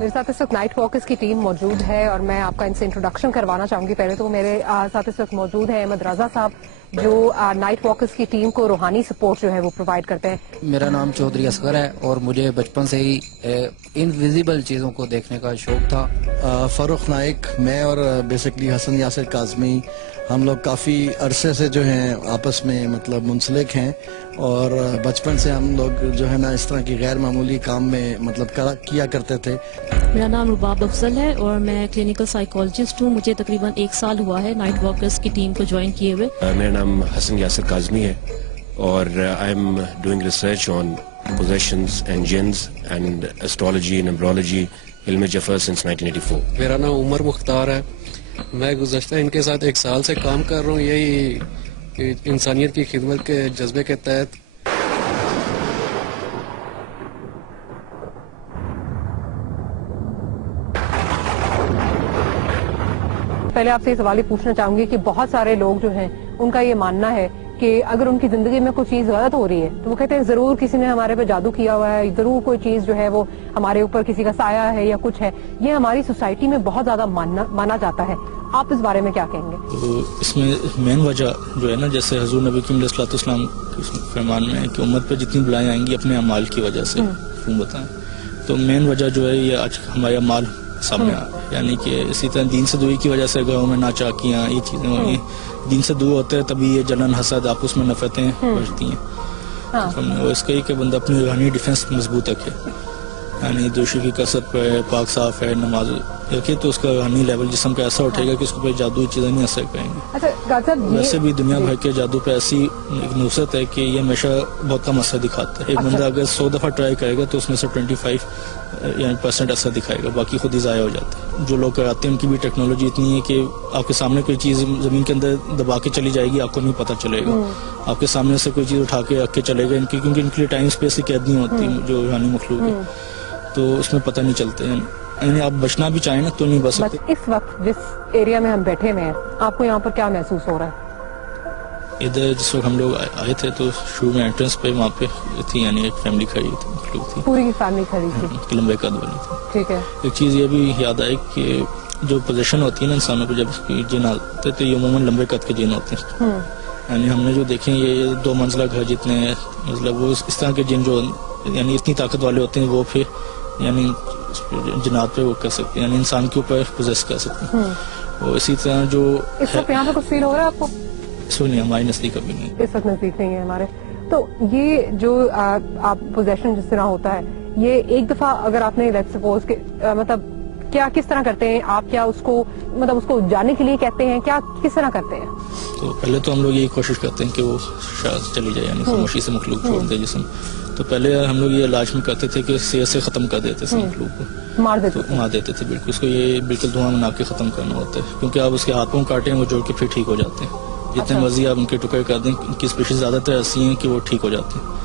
میرے ساتھ اس وقت نائٹ واکرز کی ٹیم موجود ہے اور میں آپ کا ان سے انٹروڈکشن کروانا چاہوں گی. پہلے تو میرے ساتھ اس وقت موجود ہیں احمد رضا صاحب جو نائٹ واکرز کی ٹیم کو روحانی سپورٹ جو ہے وہ پرووائڈ کرتے ہیں. میرا نام چودھری اصغر ہے اور مجھے بچپن سے ہی انویزیبل چیزوں کو دیکھنے کا شوق تھا. فاروق نائک، میں اور بیسکلی حسن یاسر کاظمی ہم لوگ کافی عرصے سے جو ہیں آپس میں مطلب منسلک ہیں اور بچپن سے ہم لوگ جو ہے نا اس طرح کی غیر معمولی کام میں مطلب کیا کرتے تھے. میرا نام رباب افضل ہے اور میں کلینکل سائیکالوجسٹ ہوں. مجھے تقریباً 1 سال ہوا ہے نائٹ واکرز کی ٹیم کو جوائن کیے ہوئے. میرا نام حسن یاسر کاظمی ہے اور I am doing research on positions and jinns and astrology and embryology علم جفر سنس 1984. میرا نام عمر مختار ہے. میں گزشتہ ان کے ساتھ 1 سال سے کام کر رہا ہوں یہی انسانیت کی خدمت کے جذبے کے تحت. پہلے آپ سے یہ سوال ہی پوچھنا چاہوں گی کہ بہت سارے لوگ جو ہیں ان کا یہ ماننا ہے کہ اگر ان کی زندگی میں کوئی چیز غلط ہو رہی ہے تو وہ کہتے ہیں ضرور کسی نے ہمارے پہ جادو کیا ہوا ہے، ضرور کوئی چیز جو ہے وہ ہمارے اوپر کسی کا سایہ ہے یا کچھ ہے. یہ ہماری سوسائٹی میں بہت زیادہ مانا جاتا ہے. آپ اس بارے میں کیا کہیں گے؟ تو اس میں مین وجہ جو ہے نا، جیسے حضور نبی کریم علیہ السلام کے فرمان میں ہے کہ امت پہ جتنی بلائیں آئیں گی اپنے اعمال کی وجہ سے. بتائیں تو مین وجہ جو ہے یہ آج ہمارے اعمال سامنے آ، یعنی کہ اسی طرح دین سے دوری کی وجہ سے گھروں میں ناچاکیاں یہ چیزیں ہوئی. دین سے دور ہوتے ہیں تبھی یہ جلن حسد آپس میں نفرتیں بڑھتی ہیں. اس کا ہی کہ بندہ اپنی روحانی ڈیفنس مضبوط رکھے، یعنی دوشی کی کثرت پہ پاک صاف ہے، نماز رکھے تو اس کا روحانی لیول جسم کا ایسا اٹھے گا کہ اس کو پہ جادوئی چیزیں نہیں اثر کریں گی. ویسے بھی دنیا بھر کے جادو پہ ایسی ایک نصرت ہے کہ یہ ہمیشہ بہت کم اثر دکھاتا ہے. ایک بندہ اگر 100 دفعہ ٹرائی کرے گا تو اس میں سے 25% اثر دکھائے گا، باقی خود ہی ضائع ہو جاتا ہے. جو لوگ کراتے ہیں ان کی بھی ٹیکنالوجی اتنی ہے کہ آپ کے سامنے کوئی چیز زمین کے اندر دبا کے چلی جائے گی، آپ کو نہیں پتہ چلے گا. آپ کے سامنے سے کوئی چیز اٹھا کے رکھ کے چلے گا، کیونکہ ان کے لیے ٹائم اسپیس کی قید نہیں ہوتی جو روحانی مخلوق ہے، تو اس میں پتہ نہیں چلتے ہیں. یعنی آپ بچنا بھی چاہیں نا تو نہیں بچ سکتے. اس وقت جس ایریا میں ہم بیٹھے ہوئے ہیں آپ کو یہاں پر کیا محسوس ہو رہا ہے؟ ادھر جس وقت ہم لوگ آئے تھے تو شروع میں انٹرنس پہ وہاں پہ تھی، یعنی ایک فیملی کھڑی تھی، مخلوق تھی، پوری فیملی کھڑی تھی، لمبے قد والی تھی. ٹھیک ہے. ایک چیز یہ بھی یاد آئی کہ جو پوزیشن ہوتی ہے نا انسانوں کو جب جن آتے تو یہ عموماً لمبے قد کے جن ہوتے ہیں. یعنی ہم نے جو دیکھیں یہ 2 منزلہ گھر جتنے ہیں، مطلب وہ اس طرح کے جن جو یعنی اتنی طاقت والے ہوتے ہیں وہ پھر یعنی جنات پہ وہ کر سکتے ہیں، یعنی انسان کے اوپر پوزیس کر سکتے ہیں. اور اسی طرح جو اس وقت یہاں پہ کچھ فیل ہو رہا ہے آپ کو؟ اس وقت نہیں، ہماری نزدیک ابھی نہیں، اس وقت نزدیک نہیں ہے ہمارے. تو یہ جو آپ پوزیشن جس طرح ہوتا ہے یہ ایک دفعہ اگر آپ نے لیٹس سپوز کہ مطلب کیا کس طرح کرتے ہیں آپ؟ کیا اس کو مطلب اس کو جانے کے لیے کہتے ہیں؟ کیا کس طرح کرتے ہیں؟ تو پہلے تو ہم لوگ یہی کوشش کرتے ہیں کہ وہ شاید چلی جائے، یعنی خاموشی سے مخلوق چھوڑ دے جسم. تو پہلے ہم لوگ یہ علاج میں کرتے تھے کہ صحت سے ختم کر دیتے تھے مخلوق کو، مار دیتے تھے بالکل. اس کو یہ بالکل دھواں بنا کے ختم کرنا ہوتا ہے، کیونکہ آپ اس کے ہاتھوں کاٹیں وہ جوڑ کے پھر ٹھیک ہو جاتے ہیں. جتنے مرضی آپ ان کے ٹکڑے کر دیں، ان کی اسپیشیز زیادہ تر ایسی ہیں کہ وہ ٹھیک ہو جاتے ہیں.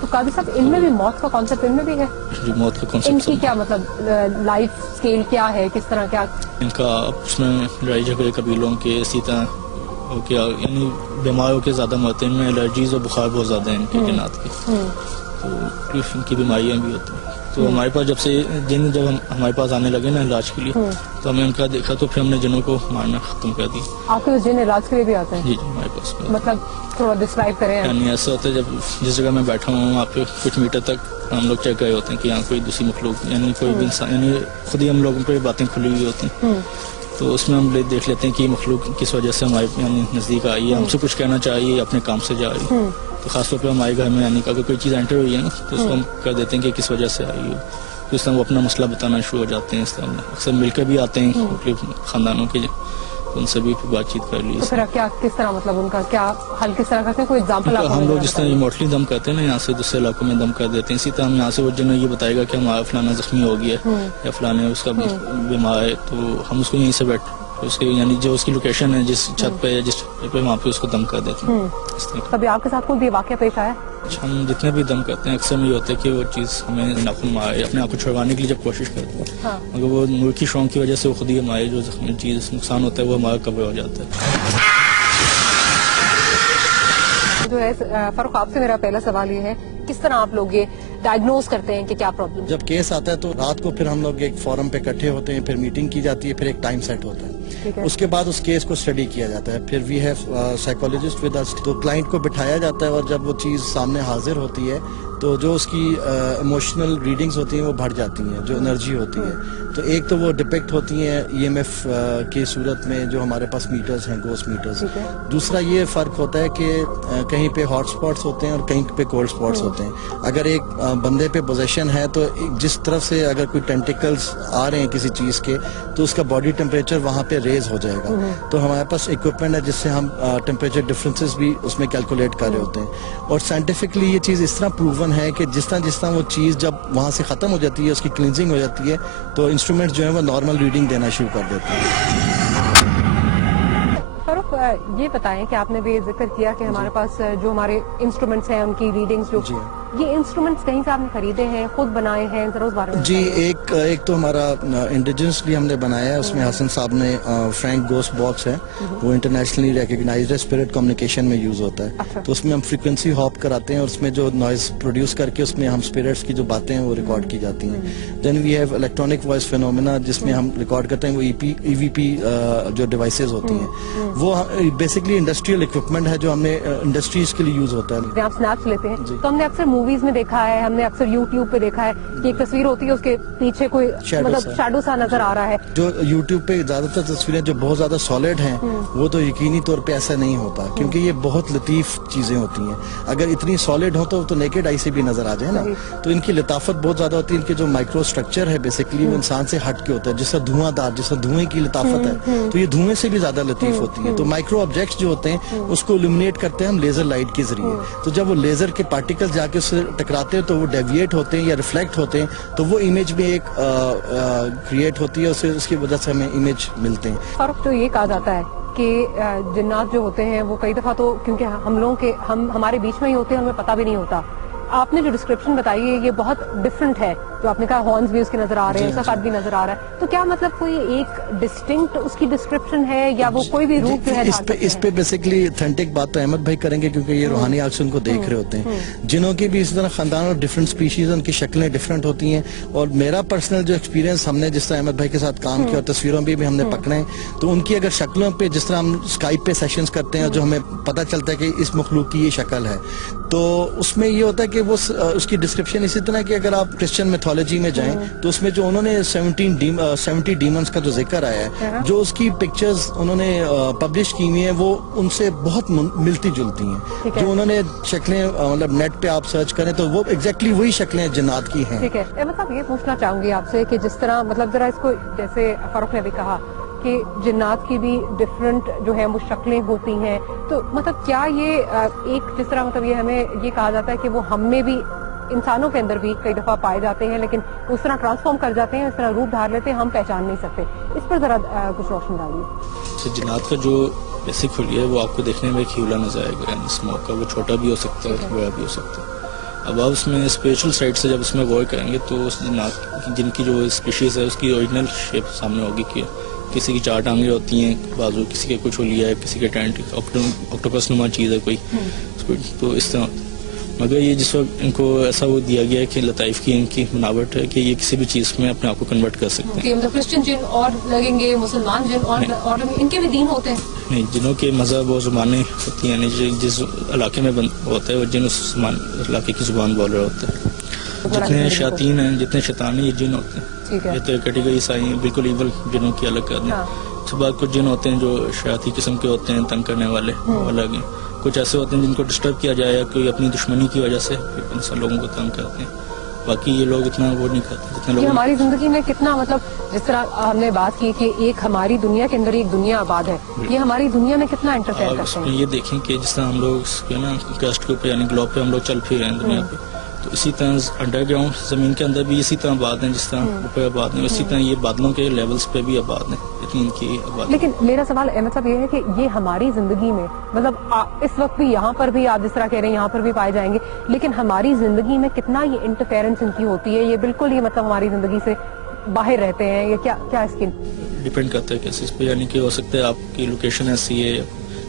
تو قاضی صاحب ان میں بھی موت کا کانسیپٹ ان میں بھی ہے؟ جی، موت کا ان کانسیپٹ کی کیا مطلب لائف سکیل کیا ہے، کس طرح کیا ان کا اس میں لڑائی جھگڑے قبیلوں کے اسی طرح ہو کے یعنی بیماروں کے زیادہ مرتے ہیں. ان میں الرجیز اور بخار بہت زیادہ ہیں ان کے جنات کے، تو ان کی بیماریاں بھی ہوتی ہیں. تو ہمارے پاس جب سے جن جب ہمارے پاس آنے لگے نا علاج کے لیے تو ہمیں ان کا دیکھا تو پھر ہم نے جنوں کو مارنا ختم کر دیا. آپ کے جن علاج کے لیے بھی آتے ہیں؟ جی ہمارے پاس. مطلب تھوڑا ڈسکرائب کریں. یعنی ایسا ہوتا ہے جب جس جگہ میں بیٹھا ہوں وہاں پہ کچھ میٹر تک ہم لوگ چیک گئے ہوتے ہیں کہ یہاں کوئی دوسری مخلوق یعنی کوئی بھی انسان، یعنی خود ہی ہم لوگوں پہ باتیں کھلی ہوئی ہوتی ہیں. تو اس میں ہم دیکھ لیتے ہیں کہ یہ مخلوق کس وجہ سے ہمارے یعنی نزدیک آئی ہے، ہم سے کچھ کہنا چاہیے، اپنے کام سے جا رہی ہے. تو خاص طور پہ ہمارے گھر میں یعنی اگر کوئی چیز انٹر ہوئی ہے نا تو اس کو ہم کر دیتے ہیں کہ کس وجہ سے آئی ہے. تو اس طرح وہ اپنا مسئلہ بتانا شروع ہو جاتے ہیں. اس طرح اکثر مل کر بھی آتے ہیں مختلف خاندانوں کے، ان سے بھی بات چیت کر لی. پھر کیا کس طرح مطلب ان کا کیا حل کس طرح کرتے ہیں؟ کوئی ایگزامپل ہم لوگ جس طرح ریموٹلی دم کرتے ہیں نا، یہاں سے دوسرے علاقوں میں دم کر دیتے ہیں. اسی طرح ہم یہاں سے وہ جن یہ بتائے گا کہ ہمارا فلانا زخمی ہو گیا یا فلانا اس کا بیمار ہے، تو ہم اس کو یہیں سے بیٹھ اس کے یعنی جو اس کی لوکیشن ہے جس چھت پہ یا جس پہ وہاں پہ اس کو دم کر دیتے ہیں. کبھی آپ کے ساتھ کوئی بھی واقعہ پیش آیا؟ ہم جتنے بھی دم کرتے ہیں اکثر میں یہ ہوتا ہے کہ وہ چیز ہمیں ناخن مارے، اپنے آپ کو چھڑوانے کے لیے جب کوشش کرتے ہیں اگر وہ نور کی شوق کی وجہ سے وہ خود ہی ہمارے جو زخمی چیز نقصان ہوتا ہے وہ ہمارا کور ہو جاتا ہے. جو ہے فاروق آپ سے میرا پہلا سوال یہ ہے کس طرح آپ لوگ یہ डायग्नोज करते हैं कि क्या प्रॉब्लम। जब केस आता है तो रात को फिर हम लोग एक फोरम पे इकट्ठे होते हैं, फिर मीटिंग की जाती है, फिर एक टाइम सेट होता है, उसके बाद उस केस को स्टडी किया जाता है, फिर we have psychologist with us, तो क्लाइंट को बिठाया जाता है और जब वो चीज सामने हाजिर होती है तो जो उसकी इमोशनल रीडिंग्स होती हैं वो बढ़ जाती हैं, जो एनर्जी होती है, तो एक तो वो डिपेक्ट होती हैं EMF की सूरत में जो हमारे पास मीटर्स हैं, गोस्ट मीटर्स। दूसरा ये फर्क होता है कि कहीं पे हॉट स्पॉट्स होते हैं और कहीं पे कोल्ड स्पॉट्स होते हैं। अगर एक बंदे पे पोजेशन है तो जिस तरफ से अगर कोई टेंटिकल्स आ रहे हैं किसी चीज के तो उसका बॉडी टेम्परेचर वहाँ पे रेज हो जाएगा। तो हमारे पास इक्विपमेंट है जिससे हम टेम्परेचर डिफरेंसेस भी उसमें कैलकुलेट कर रहे होते हैं। और साइंटिफिकली ये चीज इस तरह प्रूवन है कि जिस तरह वो चीज जब वहां से खत्म हो जाती है, उसकी क्लींजिंग हो जाती है, तो इंस्ट्रूमेंट जो है वो नॉर्मल रीडिंग देना शुरू कर देते हैं। फारूक, ये बताएं कि आपने भी जिक्र किया कि हमारे पास जो हमारे इंस्ट्रूमेंट्स हैं उनकी रीडिंग्स जो ये इंस्ट्रूमेंट्स कहीं से आपने खरीदे हैं, खुद बनाए हैं, जरा उस बारे में जी। एक तो हमारा इंडिजिनसली हमने बनाया है, उसमें हसन साहब ने फ्रैंक गोस्ट बॉक्स है, वो इंटरनेशनली रिकॉग्नाइज्ड है, स्पिरिट कम्युनिकेशन में यूज होता है। अच्छा। तो उसमें हम फ्रीक्वेंसी हॉप कराते हैं और उसमें जो नॉइज प्रोड्यूस करके उसमें हम स्पिरिट्स की जो बातें हैं वो रिकॉर्ड की जाती हैं। Then we have electronic voice phenomena जिसमें हम रिकॉर्ड करते हैं, वो EVP जो डिवाइसेज होती हैं वो बेसिकली इंडस्ट्रियल इक्विपमेंट है जो हमने इंडस्ट्रीज के लिए यूज होता है। आप स्नैप्स लेते हैं तो हमने अक्सर मूवीज में देखा है, हमने अक्सर यूट्यूब पे देखा है कि एक तस्वीर होती है उसके पीछे कोई मतलब शैडो सा नजर आ रहा है। जो यूट्यूब पे ज्यादातर तस्वीरें जो बहुत ज्यादा सॉलिड हैं वो तो यकीनी तौर पे ऐसा नहीं होता, क्योंकि ये बहुत लतीफ चीजें होती हैं। अगर इतनी सॉलिड हो तो नेकेड आई से भी नजर आ जाए ना, तो इनकी लताफत बहुत ज्यादा होती है। इनके जो माइक्रो स्ट्रक्चर है बेसिकली वो इंसान से हट के होता है, जिससे धुआंधार, जिससे धुएं की लताफत है, तो ये धुएं से भी ज्यादा लतीफ होती है। तो माइक्रो ऑब्जेक्ट्स जो होते हैं उसको इल्यूमिनेट करते हैं हम लेजर लाइट के जरिए। तो जब वो लेजर के पार्टिकल्स जाके उससे टकराते हैं तो वो डेविएट होते हैं या रिफ्लेक्ट होते हैं, तो वो इमेज में एक क्रिएट होती है, उसकी वजह से हमें इमेज मिलते हैं। फर्क तो ये कहा जाता है कि जिन्नात जो होते हैं वो कई दफा तो क्योंकि हम लोगों के हमारे बीच में ही होते हैं, हमें पता भी नहीं होता। आपने जो डिस्क्रिप्शन बताई है ये बहुत डिफरेंट है, जो आपने कहा हॉर्न्स भी उसके नजर आ रहे हैं, उसका कद भी नजर आ रहा है, तो क्या मतलब कोई एक डिस्टिंक्ट उसकी डिस्क्रिप्शन है या वो कोई भी रूप जो है? इस पे बेसिकली ऑथेंटिक बात तो अहमद भाई करेंगे, क्योंकि ये रूहानी आंख से उनको देख रहे होते हैं। जिनों की भी इस तरह खानदान और डिफरेंट स्पीशीज, उनकी शक्लें डिफरेंट होती हैं। और मेरा पर्सनल जो एक्सपीरियंस, हमने जिस तरह अहमद भाई के साथ काम किया और तस्वीरों भी हमने पकड़े हैं, तो उनकी अगर शक्लों पे जिस तरह हम स्काइप पे सेशंस करते हैं जो हमें पता चलता है कि इस मखलूक की ये शक्ल है, तो उसमें ये होता है कि वो उसकी डिस्क्रिप्शन इसी तरह कि अगर आप क्रिश्चियन मिथोलॉजी में जाएं तो उसमें जो उन्होंने 70 डीमंस का जो जिक्र आया है, जो उसकी पिक्चर्स उन्होंने पब्लिश की हुई हैं वो उनसे बहुत मिलती जुलती हैं। जो उन्होंने शक्लें मतलब नेट पे आप सर्च करें तो वो एग्जैक्टली वही शक्लें जिन्नात की हैं। ठीक है, मतलब ये पूछना चाहूंगी आपसे कि जिस तरह मतलब जरा इसको, जैसे फारूक ने भी कहा कि जिन्नात की भी डिफरेंट जो है वो शक्लें होती हैं, तो मतलब क्या ये एक जिस तरह मतलब ये हमें ये कहा जाता है कि वो हम में भी, इंसानों के अंदर भी कई दफा पाए जाते हैं, लेकिन उस तरह ट्रांसफॉर्म कर जाते हैं, इस तरह रूप धार लेते हैं, हम पहचान नहीं सकते। इस पर जरा कुछ रोशनी डालिए। जिन्नात का जो बेसिक हुलिया है वो आपको देखने में एक ह्यूला नजर आएगा, यानी स्मोक का, वो छोटा भी हो सकता है, बड़ा भी हो सकता है। अब आप उसमें स्पिरिचुअल साइड से जब इसमें गौर करेंगे तो उस जिन्नात जिनकी जो स्पीशीज है उसकी ओरिजिनल शेप सामने होगी कि किसी की 4 टांगें होती हैं बाजू, किसी के कुछ हुलिया है, किसी के टेंट ऑक्टोपस नुमा चीज़ है कोई, तो इस तरह। मगर ये जिस वक्त इनको ऐसा वो दिया गया है कि लताइफ की इनकी बनावट है कि ये किसी भी चीज़ में अपने आप को कन्वर्ट कर सकते हैं। मतलब क्रिश्चियन जिन और लगेंगे, मुसलमान जिन और इनके भी दीन होते हैं? नहीं, जिनों के मजहब और जुबानें होती हैं, जिस इलाके में होता है वो जिन उस इलाके की जुबान बोल रहे होते हैं। जितने शैतान हैं, जितने शैतान हैं, ये जिन होते हैं। ये तो कैटेगरी आई हैं, बिल्कुल इवल जिनों की अलग कर दें। उसके बाद कुछ जिन होते हैं जो शयाती किस्म के होते हैं, तंग करने वाले, अलग हैं। कुछ ऐसे होते हैं जिनको डिस्टर्ब किया जाए या कोई अपनी दुश्मनी की वजह से इंसान लोगों को तंग करते हैं। बाकी ये लोग इतना वो नहीं करते जितने लोग। हमारी जिंदगी में कितना मतलब जिस तरह हमने बात की कि एक हमारी दुनिया के अंदर एक दुनिया आबाद है, ये हमारी दुनिया में कितना इंटरफेयर करते हैं? ये देखें कि जिस तरह हम लोग ना क्रस्ट के ऊपर यानी ग्लोब पे हम लोग चल फिर रहे हैं दुनिया पे, तो इसी तरह अंडरग्राउंड जमीन के अंदर भी इसी तरह आबाद हैं, जिस तरह ऊपर आबाद हैं इसी तरह ये बादलों के लेवल्स पे भी आबाद हैं, इतनी इनकी आबाद। लेकिन मेरा सवाल मतलब ये है कि ये हमारी जिंदगी में मतलब इस वक्त भी यहाँ पर भी आप जिस तरह कह रहे हैं यहाँ पर भी पाए जाएंगे, लेकिन हमारी जिंदगी में कितना ये इंटरफेरेंस इनकी होती है, ये बिल्कुल ही मतलब हमारी जिंदगी से बाहर रहते हैं, ये क्या इसकी डिपेंड करता है कैसे इस पे, यानी कि हो सकता है आपकी लोकेशन ऐसी है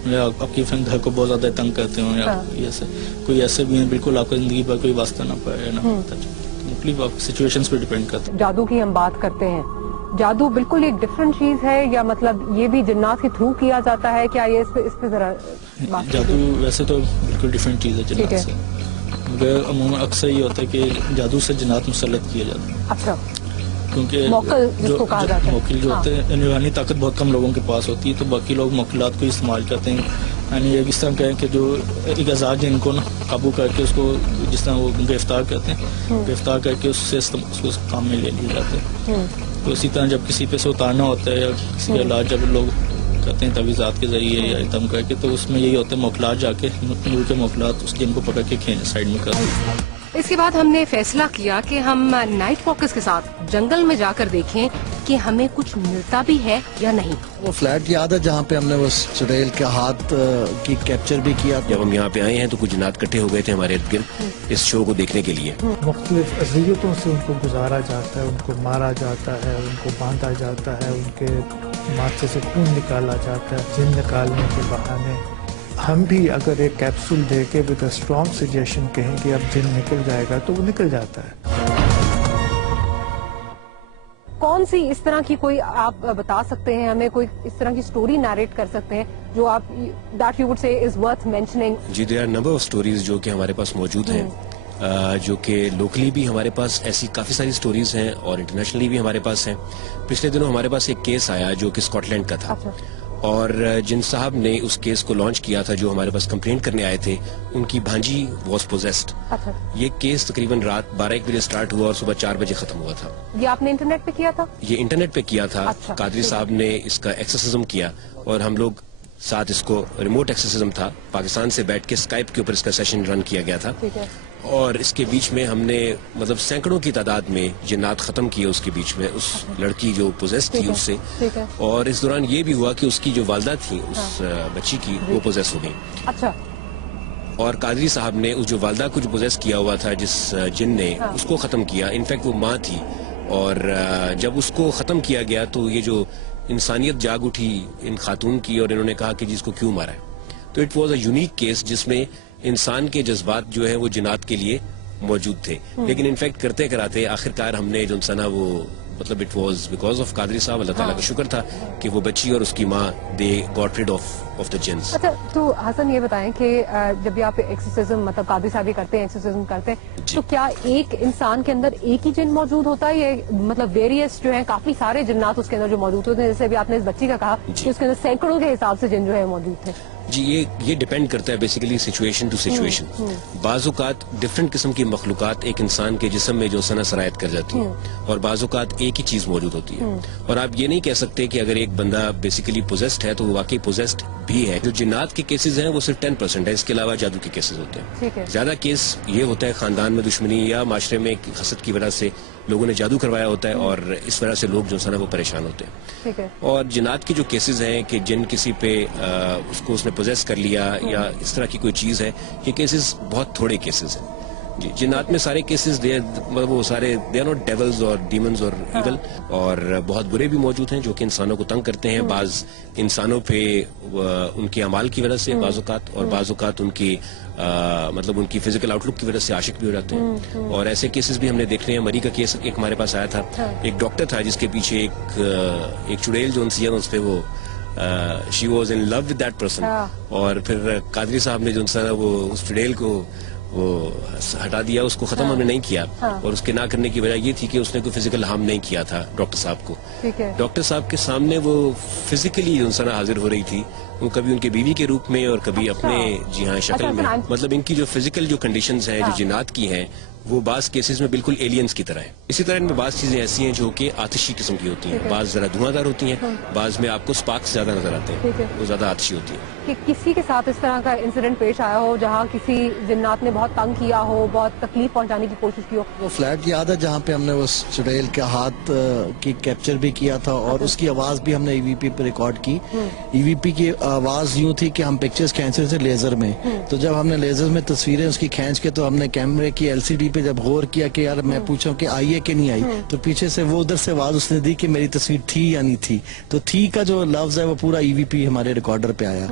या आपकी फ्रेंड घर को बहुत ज्यादा तंग करते हो या ऐसे कोई ऐसे भी हैं बिल्कुल आपको जिंदगी पर कोई वास्ता ना पाए ना मुख्तलिफ आप सिचुएशंस पे डिपेंड करते हैं। जादू की हम बात करते हैं, जादू बिल्कुल एक डिफरेंट चीज है या मतलब ये भी जिन्नात के थ्रू किया जाता है क्या? ये इस पे जरा बात जादू वैसे तो बिल्कुल डिफरेंट चीज है जिन्नात से, मगर अमूमन अक्सर ये होता है कि जादू से जिन्नात मुसल्लत किए जाते हैं। अच्छा, क्योंकि मोकल जिसको कहा जाता है, मोकिल जो होते हैं रूहानी ताकत बहुत कम लोगों के पास होती है, तो बाकी लोग मोकिलात को इस्तेमाल करते हैं। यानी ये इस तरह कहें कि जो एक आज़ाद जिनको ना काबू करके उसको जिस तरह वो गिरफ्तार करते हैं, गिरफ्तार करके उससे उसको काम में ले लिए जाते हैं। तो इसी तरह जब किसी पे से उतारना होता है या किसी का इलाज जब लोग करते हैं तवीज़ात के जरिए या दम करके, तो उसमें यही होता है मोकलात जाके नूर के मोकलात उस जिन को पकड़ के खींच साइड में कर देते हैं। इसके बाद हमने फैसला किया कि हम नाइट वॉकर्स के साथ जंगल में जाकर देखें कि हमें कुछ मिलता भी है या नहीं। वो फ्लैट याद है जहाँ पे हमने वो चुड़ैल के हाथ की कैप्चर भी किया। जब हम यहाँ पे आए हैं तो कुछ जिन्नात इकट्ठे हो गए थे हमारे इर्द गिर्द इस शो को देखने के लिए। मुख्तलिफ अज़ियतों से उनको गुजारा जाता है, उनको मारा जाता है, उनको बांधा जाता है, उनके माथे से खून निकाला जाता है जिन निकालने के बहाने। हम भी अगर एक कैप्सूल दे के विद अ स्ट्रॉन्ग सजेशन कहें कि अब जिन निकल जाएगा तो वो निकल जाता है। कौन सी इस तरह की कोई आप बता सकते हैं हमें, कोई इस तरह की स्टोरी नरेट कर सकते हैं जो आप that you would say is worth mentioning? जी, there are number of stories जो कि हमारे पास मौजूद हैं, जो कि लोकली भी हमारे पास ऐसी काफ़ी सारी स्टोरीज हैं और इंटरनेशनली भी हमारे पास हैं। पिछले दिनों हमारे पास एक केस आया जो कि स्कॉटलैंड का था। और जिन साहब ने उस केस को लॉन्च किया था, जो हमारे पास कंप्लेंट करने आए थे, उनकी भांजी वॉज पोजेस्ड। ये केस तकरीबन रात 12-1 बजे स्टार्ट हुआ और सुबह 4 बजे खत्म हुआ था। ये आपने इंटरनेट पे किया था? ये इंटरनेट पे किया था। कादरी साहब ने इसका एक्सरसिज्म किया और हम लोग साथ इसको रिमोट एक्सरसिज्म था, पाकिस्तान से बैठ के स्काइप के ऊपर इसका सेशन रन किया गया था। और इसके बीच में हमने मतलब सैकड़ों की तादाद में जिन्नात खत्म किए उसके बीच में, उस लड़की जो पोजेस थी उससे। और इस दौरान ये भी हुआ कि उसकी जो वालदा थी उस बच्ची की, वो पोजेस हो गई। अच्छा। और कादरी साहब ने उस जो वालदा को जो पोजेस किया हुआ था जिस जिन ने, उसको खत्म किया। इनफैक्ट वो माँ थी और जब उसको खत्म किया गया तो ये जो इंसानियत जाग उठी इन खातून की और इन्होंने कहा कि जिसको क्यों मारा है। तो it was a unique case जिसमें इंसान के जज्बात जो है वो जिन्नात के लिए मौजूद थे। लेकिन इनफैक्ट करते कराते आखिरकार हमने जो सना वो मतलब it was because of Qadri साहब, अल्लाह ताला का शुक्र था कि वो बच्ची और उसकी माँ they got rid of the jinns. अच्छा, तो हसन ये बताएं कि जब भी आप एक्सरसिज्म मतलब कादरी साहब भी करते हैं, एक्सरसिज्म करते हैं, तो क्या एक इंसान के अंदर एक ही जिन मौजूद होता है या मतलब वेरियस जो है काफी सारे जिन्नात उसके अंदर जो मौजूद होते हैं? जैसे अभी आपने इस बच्ची का कहा कि उसके अंदर सैकड़ों के हिसाब से जिन जो है मौजूद थे। जी, ये डिपेंड करता है बेसिकली सिचुएशन टू सिचुएशन। बाज़-औक़ात डिफरेंट किस्म की मखलूक़ात एक इंसान के जिस्म में जो सना सरायत कर जाती है और बाज़-औक़ात एक ही चीज मौजूद होती है। और आप ये नहीं कह सकते कि अगर एक बंदा बेसिकली पोजेस्ड है तो वो वाकई पोजेस्ड भी है। जो जिन्नात के केसेस हैं वो सिर्फ 10% है, इसके अलावा जादू के केसेस होते हैं। ज्यादा केस ये होता है खानदान में दुश्मनी या माशरे में हसद की वजह से लोगों ने जादू करवाया होता है और इस वजह से लोग जो है वो परेशान होते हैं। और जिन्नात के जो केसेस हैं कि जिन किसी पे उसको उसने पोजेस कर लिया या इस तरह की कोई चीज है, ये केसेस बहुत थोड़े केसेस हैं। जी, जिन्नात में सारे केसेस वो सारे दे आर नॉट डेविल्स और डीमंस और इविल, और बहुत बुरे भी मौजूद हैं जो कि इंसानों को तंग करते हैं। बाज इंसानों पे उनके अमाल की वजह से बाज़-औक़ात, और बाज़-औक़ात उनकी मतलब उनकी फिजिकल आउटलुक की वजह से आशिक भी हो जाते हैं। और ऐसे केसेस भी हमने देख रहे हैं। मरी का केस एक हमारे पास आया था। एक डॉक्टर था जिसके पीछे एक चुड़ैल जो उनसी है उस पे वो she was in love with that person. और फिर कादरी साहब ने जो वो उस चुड़ैल को वो हटा दिया, उसको खत्म हमने नहीं किया। और उसके ना करने की वजह ये थी कि उसने कोई फिजिकल हार्म नहीं किया था डॉक्टर साहब को। डॉक्टर साहब के सामने वो फिजिकली इंसान हाजिर हो रही थी, वो कभी उनके बीवी के रूप में और कभी अपने जी हाँ शक्ल में। मतलब इनकी जो फिजिकल जो कंडीशंस हैं जो जिन्नात की हैं वो बाज केसेस में बिल्कुल एलियंस की तरह है। इसी तरह इनमें बाज चीजें ऐसी हैं जो कि आतिशी किस्म की होती हैं, बाज जरा धुआंधार होती हैं, बाज में आपको स्पार्क्स ज्यादा नजर आते हैं, वो ज्यादा आतिशी होती है। कि किसी के साथ इस तरह का इंसिडेंट पेश आया हो जहाँ किसी जिन्नात ने बहुत तंग किया हो, बहुत तकलीफ पहुंचाने की कोशिश की हो? वो फ्लैट याद है जहाँ पे हमने उस चुड़ैल के हाथ की कैप्चर भी किया था और उसकी आवाज भी हमने ईवीपी पे रिकॉर्ड की। ईवीपी की आवाज यूं थी कि हम पिक्चर्स खींच रहे थे लेजर में, तो जब हमने लेजर में तस्वीरें उसकी खींच के तो हमने कैमरे की एलसीडी पे पे जब गौर किया कि यार मैं पूछूं कि आई है कि नहीं आई, तो पीछे से वो उधर से आवाज उसने दी कि मेरी तस्वीर थी या नहीं थी। तो थी का जो लफ्ज है वो पूरा ईवीपी हमारे रिकॉर्डर पे आया।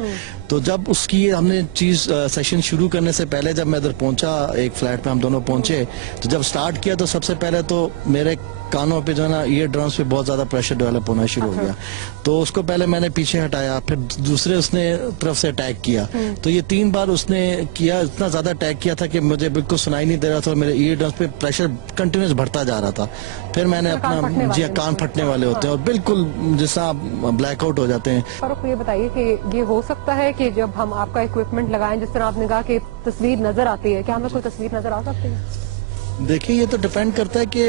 तो जब उसकी हमने चीज सेशन शुरू करने से पहले जब मैं इधर पहुंचा, एक फ्लैट पे हम दोनों पहुंचे, तो जब स्टार्ट किया तो सबसे पहले तो मेरे कानों पे जो है ना ईयर ड्रम्स पे बहुत ज्यादा प्रेशर डेवलप होना शुरू हो गया। तो उसको पहले मैंने पीछे हटाया, फिर दूसरे उसने तरफ से अटैक किया। तो ये 3 बार उसने किया, इतना ज्यादा अटैक किया था कि मुझे बिल्कुल सुनाई नहीं दे रहा था और मेरे ईयर ड्रम्स पे प्रेशर कंटिन्यूस बढ़ता जा रहा था। फिर मैंने अपना जी कान फटने वाले होते हैं और बिल्कुल जैसा ब्लैकआउट हो जाते हैं। फारूक ये बताइए कि ये हो सकता है कि जब हम आपका इक्विपमेंट लगाएं, जिस तरह आपने कहा कि तस्वीर नजर आती है, क्या हमें कोई तस्वीर नजर आ सकती है? देखिए ये तो डिपेंड करता है कि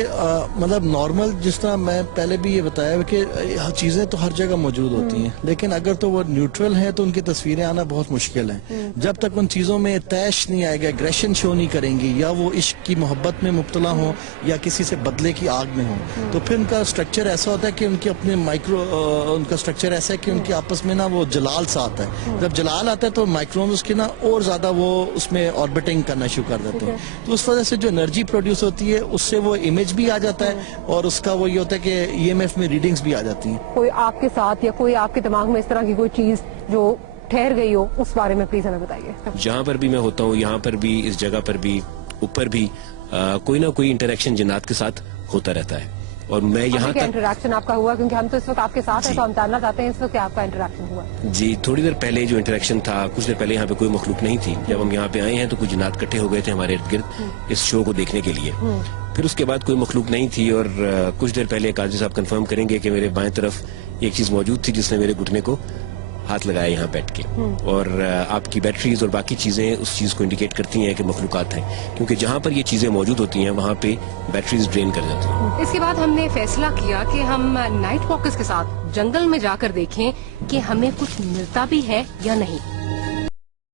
मतलब नॉर्मल, जिस तरह मैं पहले भी ये बताया कि चीजें तो हर जगह मौजूद होती हैं, लेकिन अगर तो वो न्यूट्रल है तो उनकी तस्वीरें आना बहुत मुश्किल है। जब तक उन चीजों में तैश नहीं आएगा, एग्रेशन शो नहीं करेंगी, या वो इश्क की मोहब्बत में मुब्तला हो या किसी से बदले की आग में हो, तो फिर उनका स्ट्रक्चर ऐसा होता है कि उनके अपने उनका स्ट्रक्चर ऐसा है कि उनकी आपस में ना वो जलाल सा आता है। जब जलाल आता है तो माइक्रोन्स उसके ना और ज्यादा वो उसमें ऑर्बिटिंग करना शुरू कर देते हैं। तो उस वजह से जो एनर्जी प्रोड्यूस होती है उससे वो इमेज भी आ जाता है और उसका वो ये होता है कि ईएमएफ में रीडिंग्स भी आ जाती हैं। कोई आपके साथ या कोई आपके दिमाग में इस तरह की कोई चीज जो ठहर गई हो, उस बारे में प्लीज हमें बताइए। जहाँ पर भी मैं होता हूँ, यहाँ पर भी, इस जगह पर भी, ऊपर भी कोई ना कोई इंटरेक्शन जिन्नात के साथ होता रहता है। और मैं यहाँ तक इंटरेक्शन आपका हुआ, क्योंकि हम तो इस वक्त आपके साथ हैं, तो हम जानना चाहते हैं इस वक्त आपका इंटरेक्शन हुआ। जी, थोड़ी देर पहले जो इंटरेक्शन था, कुछ देर पहले यहाँ पे कोई मखलूक नहीं थी। जब हम यहाँ पे आए हैं तो कुछ जिन्नात इकट्ठे हो गए थे हमारे इर्द गिर्द इस शो को देखने के लिए। फिर उसके बाद कोई मखलूक नहीं थी और कुछ देर पहले काजी साहब कंफर्म करेंगे कि मेरे बाएं तरफ एक चीज मौजूद थी जिसने मेरे घुटने को हाथ लगाया यहाँ बैठ के। और आपकी बैटरीज और बाकी चीजें उस चीज को इंडिकेट करती हैं कि मखलूकात हैं, क्योंकि जहाँ पर ये चीजें मौजूद होती हैं वहाँ पे बैटरीज ड्रेन कर जाती हैं। इसके बाद हमने फैसला किया कि हम नाइट वॉकर्स के साथ जंगल में जाकर देखें कि हमें कुछ मिलता भी है या नहीं।